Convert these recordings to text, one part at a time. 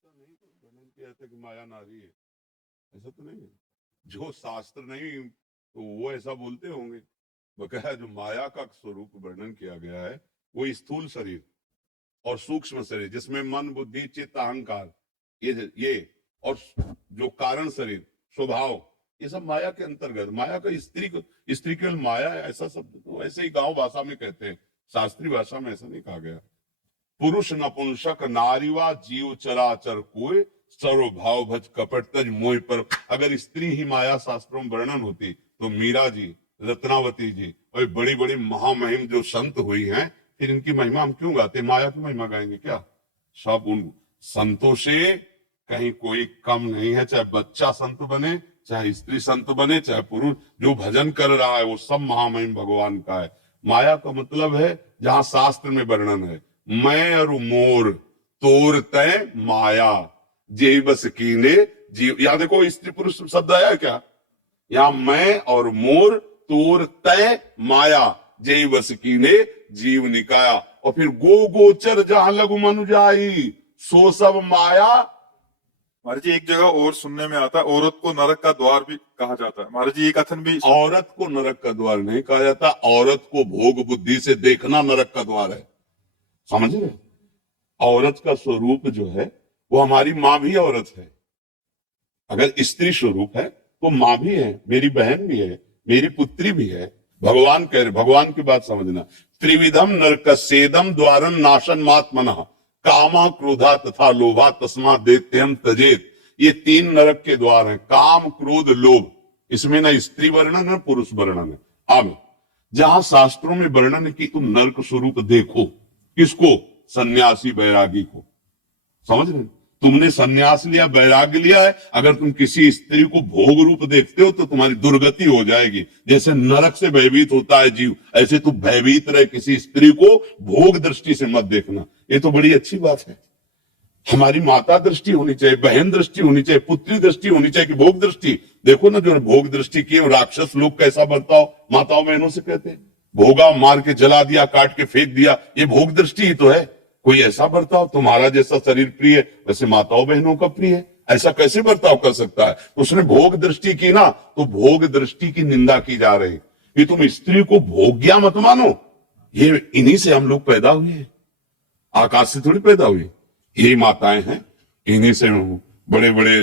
ऐसा नहीं वर्णन किया था कि माया नारी है, ऐसा तो नहीं है। जो शास्त्र नहीं तो वो ऐसा बोलते होंगे। बकाया जो माया का स्वरूप वर्णन किया गया है वो स्थूल शरीर और सूक्ष्म शरीर जिसमें मन बुद्धि चित्त अहंकार ये और जो कारण शरीर स्वभाव, ये सब माया के अंतर्गत। माया का स्त्री केवल माया है ऐसा शब्द तो ऐसे ही गांव भाषा में कहते हैं, शास्त्रीय भाषा में ऐसा नहीं कहा गया। पुरुष नपुंसक नारीवा जीव चराचर कोय सर्व भाव भज कपट तज मोह पर। अगर स्त्री ही माया शास्त्रों में वर्णन होती तो मीरा जी, रत्नावती जी और बड़ी बड़ी महामहिम जो संत हुई हैं, फिर इनकी महिमा हम क्यों गाते? माया की महिमा गाएंगे क्या? सब उन संतों से कहीं कोई कम नहीं है, चाहे बच्चा संत बने, चाहे स्त्री संत बने, चाहे पुरुष। जो भजन कर रहा है वो सब महामहिम भगवान का है। माया का मतलब है जहां शास्त्र में वर्णन है, मैं और मोर तोर तय माया जे बस कीने जीव। यहां देखो स्त्री पुरुष शब्द आया क्या? यहां मैं और मोर तोर तय माया जे बस कीने जीव निकाया। और फिर गो गोचर जहां लघु मनु जाई सो सब माया। महाराज जी एक जगह और सुनने में आता है औरत को नरक का द्वार भी कहा जाता है। महाराज जी ये कथन भी औरत को नरक का द्वार नहीं कहा जाता, औरत को भोग बुद्धि से देखना नरक का द्वार है। समझ रहे? औरत का स्वरूप जो है वो हमारी माँ भी औरत है। अगर स्त्री स्वरूप है तो माँ भी है, मेरी बहन भी है, मेरी पुत्री भी है। भगवान कह रहे, भगवान की बात समझना। त्रिविधम नरकस्येदम द्वारम नाशन मात्मना कामा क्रोधा तथा लोभा तस्मा देत्यम तजेत। ये तीन नरक के द्वार हैं, काम क्रोध लोभ। इसमें ना स्त्री वर्णन है पुरुष वर्णन है। अब जहां शास्त्रों में वर्णन है कि तुम नरक स्वरूप देखो, किसको? सन्यासी बैरागी को। समझ रहे? तुमने सन्यास लिया, वैराग्य लिया है, अगर तुम किसी स्त्री को भोग रूप देखते हो तो तुम्हारी दुर्गति हो जाएगी। जैसे नरक से भयभीत होता है जीव, ऐसे तुम भयभीत रहे किसी स्त्री को भोग दृष्टि से मत देखना। ये तो बड़ी अच्छी बात है। हमारी माता दृष्टि होनी चाहिए, बहन दृष्टि होनी चाहिए, पुत्री दृष्टि होनी चाहिए कि भोग दृष्टि। देखो ना जो भोग दृष्टि की राक्षस लोग कैसा बर्ताव माताओं बहनों से कहते हैं, भोगा मार के जला दिया, काट के फेंक दिया, ये भोग दृष्टि ही तो है। कोई ऐसा बर्ताव, तुम्हारा जैसा शरीर प्रिय है वैसे माताओं बहनों का प्रिय है, ऐसा कैसे बर्ताव कर सकता है? तो उसने भोग दृष्टि की ना, तो भोग दृष्टि की निंदा की जा रही कि तुम स्त्री को भोग्या मत मानो। ये इन्हीं से हम लोग पैदा हुए हैं, आकाश से थोड़ी पैदा हुई। यही माताएं हैं, इन्हीं से बड़े बड़े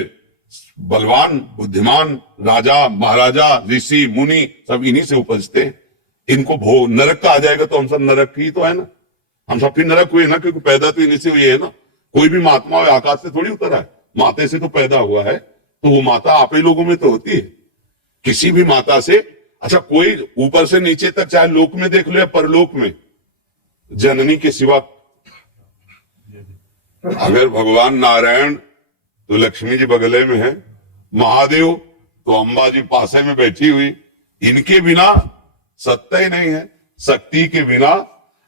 बलवान बुद्धिमान राजा महाराजा ऋषि मुनि सब इन्हीं से उपजते हैं। इनको भोग नरक का आ जाएगा तो हम सब नरक ही तो है ना, हम सब फिर नरक हुए ना, क्योंकि पैदा तो इन्हीं से हुई है ना। कोई भी महात्मा आकाश से थोड़ी उतरा है, माते से तो पैदा हुआ है, तो वो माता आप ही लोगों में तो होती है। किसी भी माता से, अच्छा कोई ऊपर से नीचे तक चाहे लोक में देख लो या परलोक में, जननी के सिवा अगर भगवान नारायण तो लक्ष्मी जी बगले में है, महादेव तो अंबा जी पासे में बैठी हुई, इनके बिना सत्ता ही नहीं है। शक्ति के बिना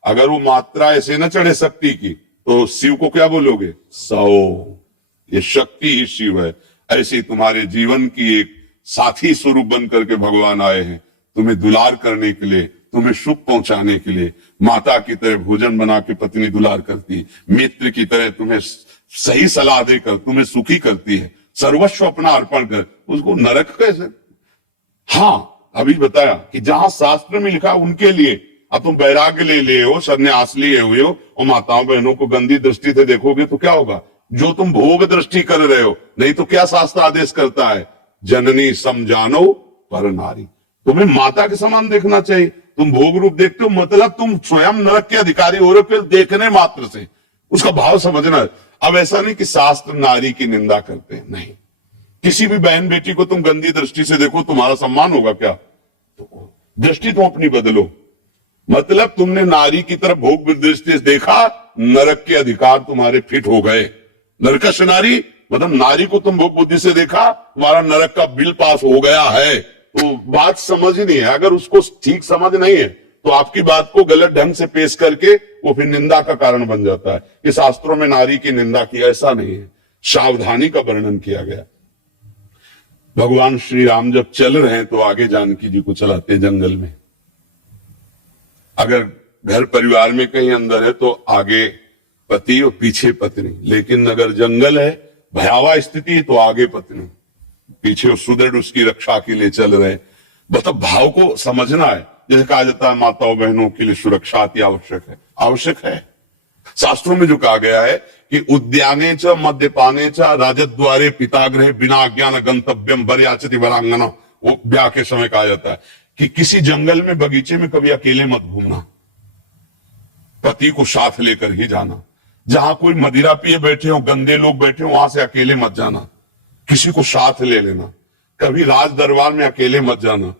अगर वो मात्रा ऐसे न चढ़े शक्ति की तो शिव को क्या बोलोगे? सौ। ये शक्ति ही शिव है। ऐसे ही तुम्हारे जीवन की एक साथी स्वरूप बन करके भगवान आए हैं, तुम्हें दुलार करने के लिए, तुम्हें सुख पहुंचाने के लिए। माता की तरह भोजन बना के पत्नी दुलार करती है, मित्र की तरह तुम्हें सही सलाह देकर तुम्हें सुखी करती है, सर्वस्व अपना अर्पण कर। उसको नरक कैसे? हाँ अभी बताया कि जहां शास्त्र में लिखा उनके लिए। अब तुम वैराग्य ले हो, सन्यास लिए हुए हो और माताओं बहनों को गंदी दृष्टि से देखोगे तो क्या होगा? जो तुम भोग दृष्टि कर रहे हो, नहीं तो क्या शास्त्र आदेश करता है? जननी समझानो पर नारी। तुम्हें माता के समान देखना चाहिए। तुम भोग रूप देखते हो मतलब तुम स्वयं नरक के अधिकारी हो रहे हो देखने मात्र से। उसका भाव समझना। अब ऐसा नहीं कि शास्त्र नारी की निंदा करते हैं, नहीं। किसी भी बहन बेटी को तुम गंदी दृष्टि से देखो, तुम्हारा सम्मान होगा क्या? तो दृष्टि तुम अपनी बदलो। मतलब तुमने नारी की तरफ भोग दृष्टि से देखा, नरक के अधिकार तुम्हारे फिट हो गए। नरकश नारी मतलब नारी को तुम भोग बुद्धि से देखा, तुम्हारा नरक का बिल पास हो गया है। तो बात समझ ही नहीं है। अगर उसको ठीक समझ नहीं है तो आपकी बात को गलत ढंग से पेश करके वो फिर निंदा का कारण बन जाता है। कि शास्त्रों में नारी की निंदा की, ऐसा नहीं है। सावधानी का वर्णन किया गया। भगवान श्री राम जब चल रहे हैं तो आगे जानकी जी को चलाते जंगल में। अगर घर परिवार में कहीं अंदर है तो आगे पति और पीछे पत्नी, लेकिन अगर जंगल है, भयावह स्थिति, तो आगे पत्नी, पीछे सुदृढ़ उसकी रक्षा के लिए चल रहे। मतलब भाव को समझना है। जैसे कहा जाता है माताओं बहनों के लिए सुरक्षा अति आवश्यक है, आवश्यक है। शास्त्रों में जो कहा गया है कि उद्याने च मद्यपाने च राजद्वारे पितागृहे बिना अज्ञान गंतव्यम वरयाचति वरांगना, वो ब्याह के समय कहा जाता है कि किसी जंगल में बगीचे में कभी अकेले मत घूमना, पति को साथ लेकर ही जाना। जहां कोई मदिरा पिए बैठे हो, गंदे लोग बैठे हो, वहां से अकेले मत जाना, किसी को साथ ले लेना। कभी राज दरबार में अकेले मत जाना,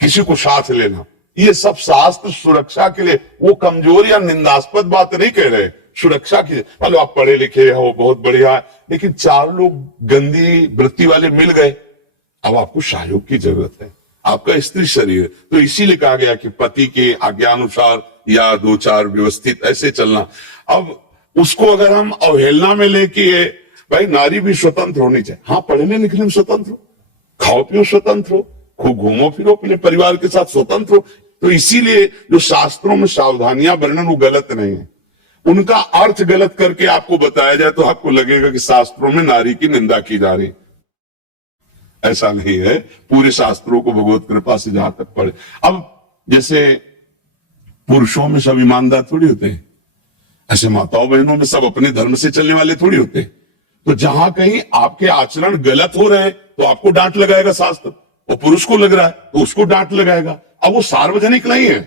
किसी को साथ लेना। ये सब शास्त्र सुरक्षा के लिए, वो कमजोर या निंदास्पद बात नहीं कह रहे, सुरक्षा की। मतलब आप पढ़े लिखे हो, बहुत बढ़िया है, लेकिन 4 लोग गंदी वृत्ति वाले मिल गए, अब आपको सहयोग की जरूरत है। आपका स्त्री शरीर, तो इसीलिए कहा गया कि पति के आज्ञानुसार या 2-4 व्यवस्थित ऐसे चलना। अब उसको अगर हम अवहेलना में लेके, भाई नारी भी स्वतंत्र होनी चाहिए। हाँ, पढ़ने लिखने में स्वतंत्र हो, खाओ पियो स्वतंत्र हो, खूब घूमो फिरो अपने परिवार के साथ स्वतंत्र हो। तो इसीलिए जो शास्त्रों में सावधानियां वर्णन वो गलत नहीं है, उनका अर्थ गलत करके आपको बताया जाए तो आपको लगेगा कि शास्त्रों में नारी की निंदा की जा रही। ऐसा नहीं है, पूरे शास्त्रों को भगवत कृपा से जहां तक पढ़े। अब जैसे पुरुषों में सब ईमानदार थोड़ी होते हैं, ऐसे माताओं बहनों में सब अपने धर्म से चलने वाले थोड़ी होते हैं। तो जहां कहीं आपके आचरण गलत हो रहे हैं तो आपको डांट लगाएगा शास्त्र, और पुरुष को लग रहा है तो उसको डांट लगाएगा। अब वो सार्वजनिक नहीं है,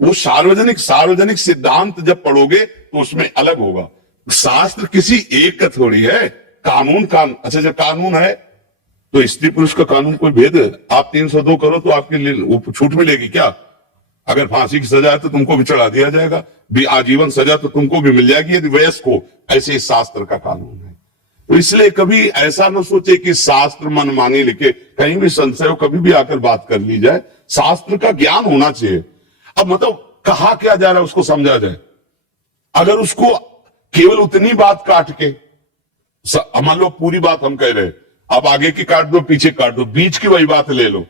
वो सार्वजनिक सिद्धांत जब पढ़ोगे तो उसमें अलग होगा। शास्त्र किसी एक का थोड़ी है, कानून अच्छा जब कानून है तो स्त्री पुरुष का कानून कोई भेद है? आप 302 करो तो आपके लिए वो छूट मिलेगी क्या? अगर फांसी की सजा है तो तुमको भी चढ़ा दिया जाएगा, भी आजीवन सजा तो तुमको भी मिल जाएगी यदि वयस्क हो। ऐसे इस शास्त्र का कानून है। तो इसलिए कभी ऐसा न सोचे कि शास्त्र मनमानी लिखे, कहीं भी संशय हो कभी भी आकर बात कर ली जाए। शास्त्र का ज्ञान होना चाहिए। अब मतलब कहा क्या जा रहा है उसको समझा जाए। अगर उसको केवल उतनी बात काट के, मान लो पूरी बात हम कह रहे हैं, अब आगे की काट दो पीछे काट दो, बीच की वही बात ले लो,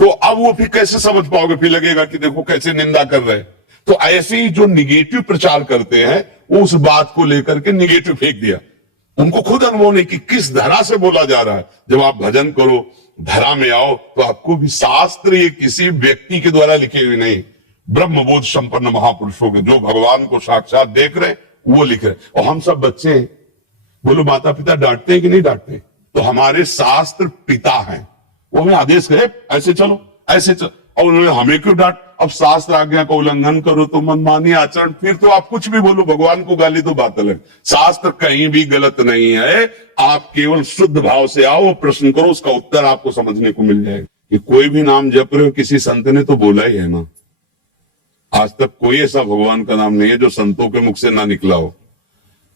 तो अब वो फिर कैसे समझ पाओगे? फिर लगेगा कि देखो कैसे निंदा कर रहे हैं। तो ऐसे ही जो निगेटिव प्रचार करते हैं वो उस बात को लेकर के निगेटिव फेंक दिया। उनको खुद अनुभव नहीं कि किस धरा से बोला जा रहा है। जब आप भजन करो, धरा में आओ, तो आपको भी शास्त्र ये किसी व्यक्ति के द्वारा लिखे हुए नहीं, ब्रह्मबोध संपन्न महापुरुषों के, जो भगवान को साक्षात देख रहे वो लिख रहे। और हम सब बच्चे हैं, बोलो माता पिता डांटते हैं कि नहीं डांटते? तो हमारे शास्त्र पिता हैं, वो हमें आदेश करे ऐसे चलो ऐसे चलो, और उन्होंने हमें क्यों डांट? अब शास्त्र आज्ञा का उल्लंघन करो तो मनमानी आचरण, फिर तो आप कुछ भी बोलो, भगवान को गाली तो बात अलग। शास्त्र कहीं भी गलत नहीं है, आप केवल शुद्ध भाव से आओ, प्रश्न करो, उसका उत्तर आपको समझने को मिल जाएगा। कि कोई भी नाम जप रहे हो, किसी संत ने तो बोला ही है ना। आज तक कोई ऐसा भगवान का नाम नहीं है जो संतों के मुख से ना निकला हो।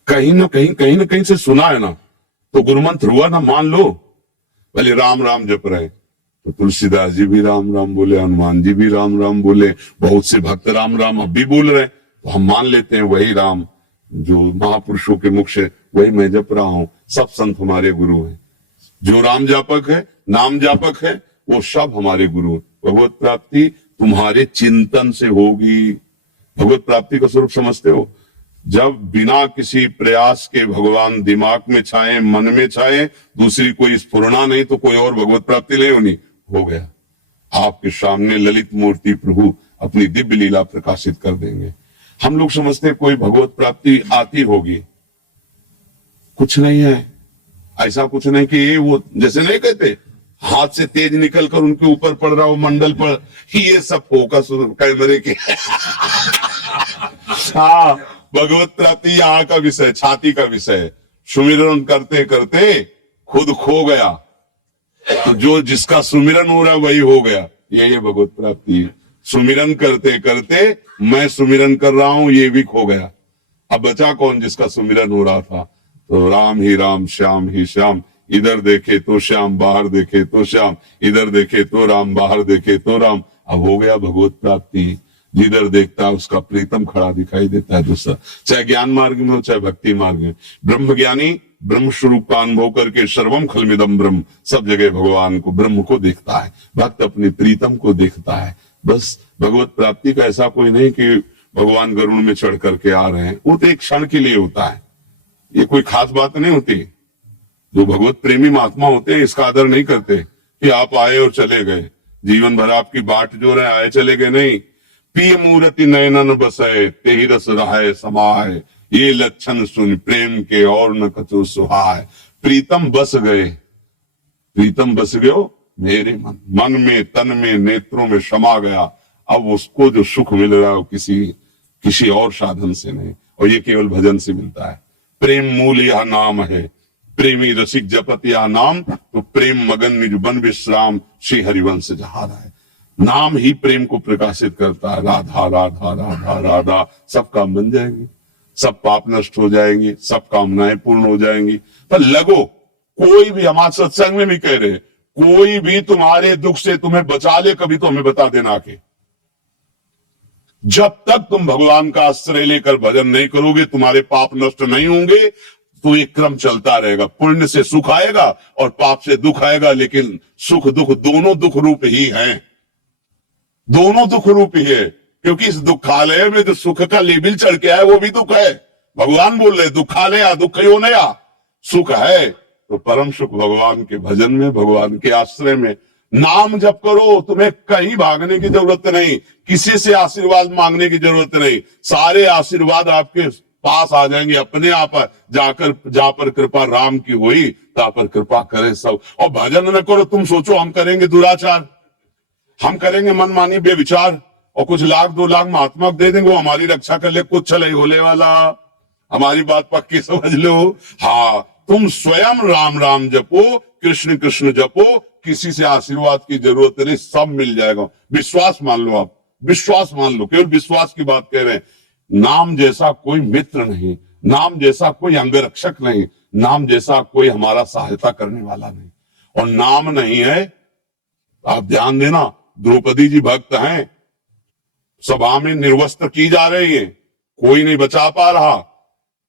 कहीं ना कहीं से सुना है ना, तो गुरुमंत्र हुआ ना, मान लो। भले राम राम जप रहे तो तुलसीदास जी भी राम राम बोले, हनुमान जी भी राम राम बोले, बहुत से भक्त राम राम अब भी बोल रहे, तो हम मान लेते हैं वही राम जो महापुरुषों के मुख से, वही मैं जप रहा हूं। सब संत हमारे गुरु हैं, जो राम जापक है, नाम जापक है, वो सब हमारे गुरु हैं। भगवत प्राप्ति तुम्हारे चिंतन से होगी। भगवत प्राप्ति का स्वरूप समझते हो? जब बिना किसी प्रयास के भगवान दिमाग में छाए, मन में छाए, दूसरी कोई स्फुरना नहीं, तो कोई और भगवत प्राप्ति नहीं होनी। हो गया, आपके सामने ललित मूर्ति प्रभु अपनी दिव्य लीला प्रकाशित कर देंगे। हम लोग समझते हैं कोई भगवत प्राप्ति आती होगी, कुछ नहीं है। ऐसा कुछ नहीं कि वो जैसे नहीं कहते हाथ से तेज निकलकर उनके ऊपर पड़ रहा हो मंडल पर, ये सब फोकस कैमरे के। हाँ, भगवत प्राप्ति यहाँ का विषय, छाती का विषय। सुमिरन करते करते खुद खो गया, तो जो जिसका सुमिरन हो रहा वही हो गया, यही भगवत प्राप्ति। सुमिरन करते करते मैं सुमिरन कर रहा हूं, ये भी खो गया। अब बचा कौन जिसका सुमिरन हो रहा था? तो राम ही राम, श्याम ही श्याम, इधर देखे तो श्याम, बाहर देखे तो श्याम, इधर देखे तो राम, बाहर देखे तो राम। अब हो गया भगवत प्राप्ति। जिधर देखता है उसका प्रीतम खड़ा दिखाई देता है दूसरा, चाहे ज्ञान मार्ग में हो चाहे भक्ति मार्ग में। ब्रह्म ज्ञानी ब्रह्म स्वरूप का अनुभव करके सर्वम खलमिदम ब्रह्म, सब जगह भगवान को, ब्रह्म को देखता है। भक्त अपने प्रीतम को देखता है। बस भगवत प्राप्ति का ऐसा कोई नहीं कि भगवान गरुड़ में चढ़ करके आ रहे हैं, वो तो एक क्षण के लिए होता है, ये कोई खास बात नहीं होती। जो भगवत प्रेमी महात्मा होते हैं इसका आदर नहीं करते कि आप आए और चले गए, जीवन भर आपकी बाट जो रहे, आए चले गए नहीं। पिय मूर्ति नयनन बसय तेहि रस रहाय समाय, ये लक्षण सुन प्रेम के और न कछु सुहाय। प्रीतम बस गए, प्रीतम बस गयो मेरे मन, मन में तन में नेत्रों में समा गया। अब उसको जो सुख मिल रहा है वो किसी और साधन से नहीं, और ये केवल भजन से मिलता है। प्रेम मूल यह नाम है, प्रेमी रसिक जपत यह नाम, तो प्रेम मगन निज बन विश्राम, श्री हरिवंश जहारा है। नाम ही प्रेम को प्रकाशित करता है। राधा राधा राधा राधा, सब काम बन जाएंगे, सब पाप नष्ट हो जाएंगे, सब कामनाएं पूर्ण हो जाएंगी। पर लगो, कोई भी, हमारे सत्संग में भी कह रहे हैं, कोई भी तुम्हारे दुख से तुम्हें बचा ले, कभी तो हमें बता देना के जब तक तुम भगवान का आश्रय लेकर भजन नहीं करोगे, तुम्हारे पाप नष्ट नहीं होंगे, तो एक क्रम चलता रहेगा। पुण्य से सुख आएगा और पाप से दुख आएगा, लेकिन सुख दुख दोनों दुख रूप ही हैं, दोनों दुख रूप ही है। क्योंकि इस दुखालय में जो सुख का लेबिल चढ़ के आए वो भी दुख है। भगवान बोल रहे दुखालय दुख यो नया, सुख है तो परम सुख भगवान के भजन में, भगवान के आश्रय में। नाम जप करो, तुम्हें कहीं भागने की जरूरत नहीं, किसी से आशीर्वाद मांगने की जरूरत नहीं, सारे आशीर्वाद आपके पास आ जाएंगे अपने आप। जा पर कृपा राम की हुई, ता पर कृपा करे सब। और भजन न करो, तुम सोचो हम करेंगे दुराचार, हम करेंगे मनमानी बेविचार, और कुछ लाख 2 लाख महात्मा दे देंगे, वो हमारी रक्षा कर ले, कुछ चले होले वाला। हमारी बात पक्की समझ लो। हाँ, तुम स्वयं राम राम जपो, कृष्ण कृष्ण जपो, किसी से आशीर्वाद की जरूरत नहीं, सब मिल जाएगा। विश्वास मान लो, आप विश्वास मान लो, केवल विश्वास की बात कह रहे हैं। नाम जैसा कोई मित्र नहीं, नाम जैसा कोई अंगरक्षक नहीं, नाम जैसा कोई हमारा सहायता करने वाला नहीं। और नाम नहीं है, आप ध्यान देना, द्रौपदी जी भक्त हैं, सभा में निर्वस्त्र की जा रही है, कोई नहीं बचा पा रहा,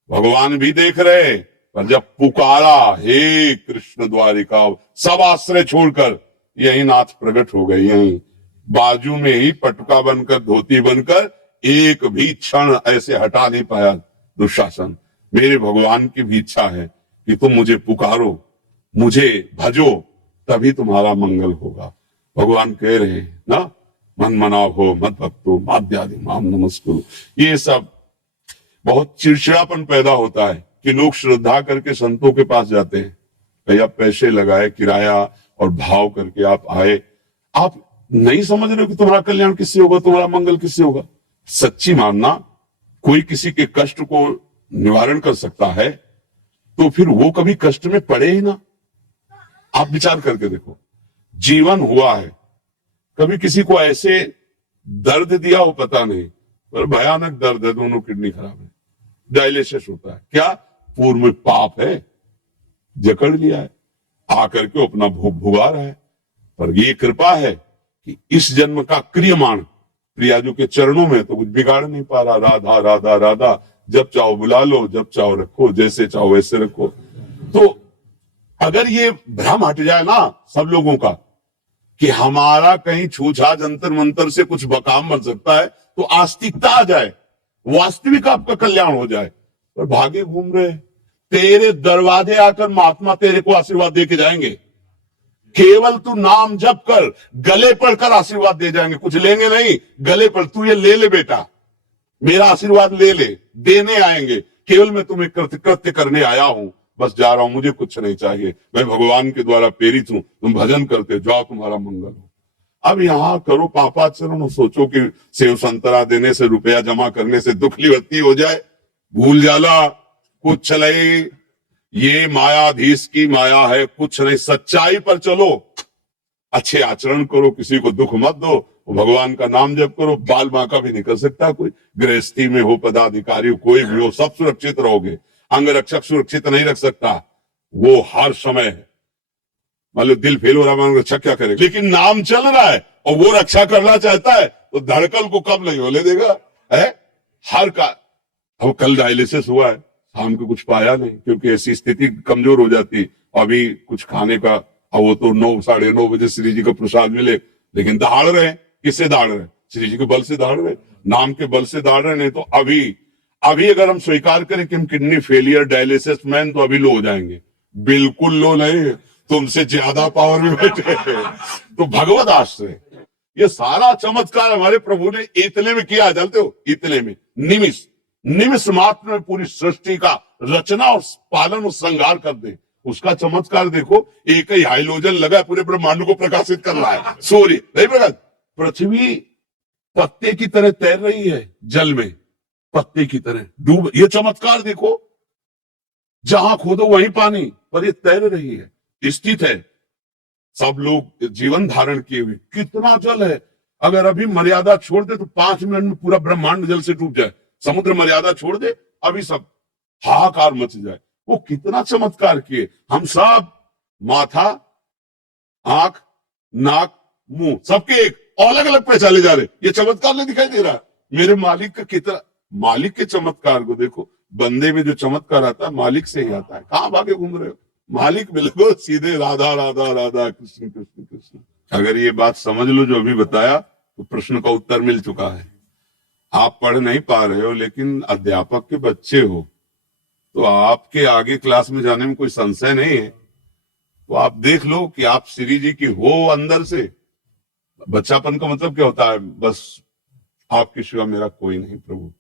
भगवान भी देख रहे, पर जब पुकारा हे कृष्ण द्वारिका, सब आश्रय छोड़कर यही नाथ प्रकट हो गए। यही बाजू में ही पटुका बनकर, धोती बनकर, एक भी क्षण ऐसे हटा नहीं पाया दुशासन। मेरे भगवान की भी इच्छा है कि तुम मुझे पुकारो, मुझे भजो, तभी तुम्हारा मंगल होगा। भगवान कह रहे हैं ना, मन मनाव हो मत भक्तो माध्यादि माम नमस्कुरु। ये सब बहुत चिड़चिड़ापन पैदा होता है कि लोग श्रद्धा करके संतों के पास जाते हैं, भैया पैसे लगाए, किराया और भाव करके आप आए, आप नहीं समझ रहे हो कि तुम्हारा कल्याण किससे होगा, तुम्हारा मंगल किससे होगा। सच्ची मानना, कोई किसी के कष्ट को निवारण कर सकता है तो फिर वो कभी कष्ट में पड़े ही ना। आप विचार करके देखो, जीवन हुआ है, कभी किसी को ऐसे दर्द दिया हो पता नहीं, पर भयानक दर्द है, दोनों किडनी खराब है, डायलिसिस होता है, क्या पूर्व में पाप है, जकड़ लिया है, आकर के अपना भोग भुगा रहा है। पर ये कृपा है कि इस जन्म का क्रियमाण प्रियाजू के चरणों में तो कुछ बिगाड़ नहीं पा रहा। राधा राधा राधा, जब चाहो बुला लो, जब चाहो रखो, जैसे चाहो वैसे रखो। तो अगर ये भ्रम हट जाए ना सब लोगों का कि हमारा कहीं छूछा जंतर मंतर से कुछ बकाम बन सकता है, तो आस्तिकता आ जाए, वास्तविक आपका कल्याण हो जाए। पर भागे घूम रहे, तेरे दरवाजे आकर महात्मा तेरे को आशीर्वाद दे के जाएंगे, केवल तू नाम जप कर, गले पड़कर आशीर्वाद दे जाएंगे, कुछ लेंगे नहीं, गले पर तू ये ले ले बेटा, मेरा आशीर्वाद ले ले, देने आएंगे। केवल मैं तुम्हें कृत्य करने आया हूं, बस जा रहा हूं, मुझे कुछ नहीं चाहिए, मैं भगवान के द्वारा प्रेरित हूं, तुम भजन करते जाओ, तुम्हारा मंगल हो। अब यहां करो पापाचरण, सोचो कि सेव संतरा देने से, रुपया जमा करने से दुख निवृत्ति हो जाए, भूल जाला कुछ चले, ये मायाधीश की माया है, कुछ नहीं। सच्चाई पर चलो, अच्छे आचरण करो, किसी को दुख मत दो, भगवान का नाम जप करो। बाल बांका भी नहीं कर सकता कोई, गृहस्थी में हो, पदाधिकारी हो, कोई भी हो, सब सुरक्षित रहोगे। अंगरक्षक सुरक्षित नहीं रख सकता, वो हर समय मतलब दिल फेल हो रहा है, रक्षा क्या करे, लेकिन नाम चल रहा है और वो रक्षा करना चाहता है, तो धड़कन को कब नहीं होने देगा है हर का। अब कल डायलिसिस हुआ है, शाम को कुछ पाया नहीं, क्योंकि ऐसी स्थिति कमजोर हो जाती, अभी कुछ खाने का, और वो तो 9 साढ़े 9 बजे श्री जी का प्रसाद मिले, लेकिन दहाड़ रहे, किससे दहाड़ रहे, श्री जी के बल से दाड़ रहे, नाम के बल से दाड़ रहे, नहीं तो अभी अभी अगर हम स्वीकार करें कि हम किडनी फेलियर डायलिसिस मैन, तो अभी लो हो जाएंगे। बिल्कुल लो नहीं, तुमसे ज्यादा पावर में बैठे हैं। तो भगवत आश्रय, ये सारा चमत्कार हमारे प्रभु ने इतने में किया, जानते हो, इतने में निमिष मात्र में पूरी सृष्टि का रचना और पालन और श्रृंगार कर दे। उसका चमत्कार देखो, एक ही हाइड्रोजन लगा पूरे ब्रह्मांड को प्रकाशित कर रहा है। सूर्य नहीं प्रकाश, पृथ्वी पत्ते की तरह तैर रही है जल में, पत्ते की तरह डूब, ये चमत्कार देखो, जहां खोदो वहीं पानी, पर ये तैर रही है, स्थित है। सब लोग जीवन धारण किए हुए, कितना जल है। अगर अभी मर्यादा छोड़ दे तो 5 मिनट में पूरा ब्रह्मांड जल से डूब जाए। समुद्र मर्यादा छोड़ दे, अभी सब हाहाकार मच जाए। वो कितना चमत्कार किए। हम सब माथा, आंख, नाक, मुंह सबके एक अलग अलग पहचाने जा रहे, ये चमत्कार नहीं दिखाई दे रहा। मेरे मालिक का कितना, मालिक के चमत्कार को देखो। बंदे में जो चमत्कार आता है मालिक से ही आता है। कहां भागे घूम रहे हो, मालिक मिल गो सीधे, राधा राधा राधा कृष्ण कृष्ण कृष्ण। अगर ये बात समझ लो जो अभी बताया, तो प्रश्न का उत्तर मिल चुका है। आप पढ़ नहीं पा रहे हो, लेकिन अध्यापक के बच्चे हो, तो आपके आगे क्लास में जाने में कोई संशय नहीं है। तो आप देख लो कि आप श्री जी की हो अंदर से। बच्चापन का मतलब क्या होता है, बस आपके सिवा मेरा कोई नहीं प्रभु।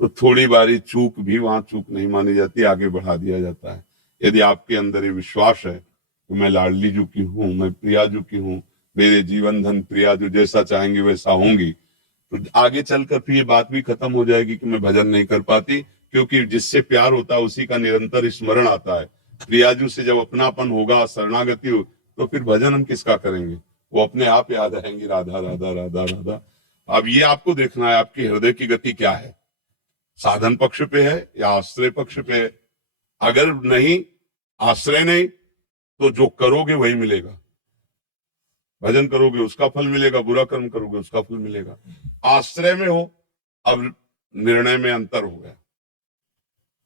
तो थोड़ी बारी चूक भी वहां चूक नहीं मानी जाती, आगे बढ़ा दिया जाता है। यदि आपके अंदर ये विश्वास है कि मैं लाडली जू की हूं, मैं प्रिया जू की हूं, मेरे जीवन धन प्रिया जो जैसा चाहेंगे वैसा होंगी, तो आगे चलकर फिर ये बात भी खत्म हो जाएगी कि मैं भजन नहीं कर पाती, क्योंकि जिससे प्यार होता है उसी का निरंतर स्मरण आता है। प्रियाजू से जब अपनापन होगा, शरणागति हो, तो फिर भजन हम किसका करेंगे, वो अपने आप याद आएंगी, राधा राधा राधा राधा। अब ये आपको देखना है आपके हृदय की गति क्या है, साधन पक्ष पे है या आश्रय पक्ष पे है। अगर नहीं, आश्रय नहीं, तो जो करोगे वही मिलेगा। भजन करोगे उसका फल मिलेगा, बुरा कर्म करोगे उसका फल मिलेगा। आश्रय में हो, अब निर्णय में अंतर हो गया।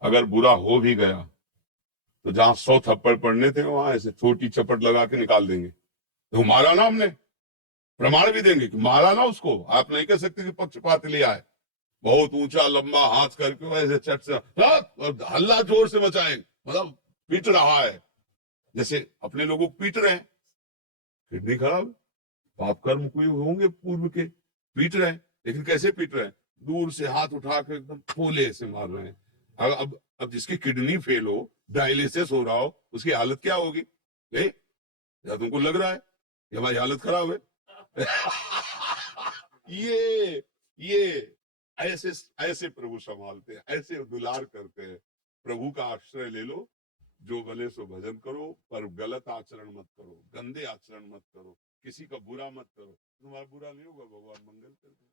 अगर बुरा हो भी गया तो जहां 100 थप्पड़ पड़ने थे वहां ऐसे छोटी चपट लगा के निकाल देंगे। तो मारा ना हमने, प्रमाण भी देंगे कि मारा ना उसको। आप नहीं कह सकते कि पक्षपात लिया है। बहुत ऊंचा लंबा हाथ करके ऐसे चट से और हल्ला जोर से मचाए, मतलब पीट रहा है, जैसे अपने लोगों को पीट रहे हैं। किडनी खराब, पाप कर्म कोई होंगे पूर्व के, पीट रहे हैं। लेकिन कैसे पीट रहे हैं, दूर से हाथ उठा के एकदम फोले से मार रहे हैं। अब जिसकी किडनी फेल हो, डायलिसिस हो रहा हो, उसकी हालत क्या होगी। या तुमको लग रहा है कि हमारी हालत खराब है। ये ऐसे ऐसे प्रभु संभालते हैं, ऐसे दुलार करते हैं। प्रभु का आश्रय ले लो, जो भले सो भजन करो, पर गलत आचरण मत करो, गंदे आचरण मत करो, किसी का बुरा मत करो। तुम्हारा बुरा नहीं होगा, भगवान मंगल करेंगे।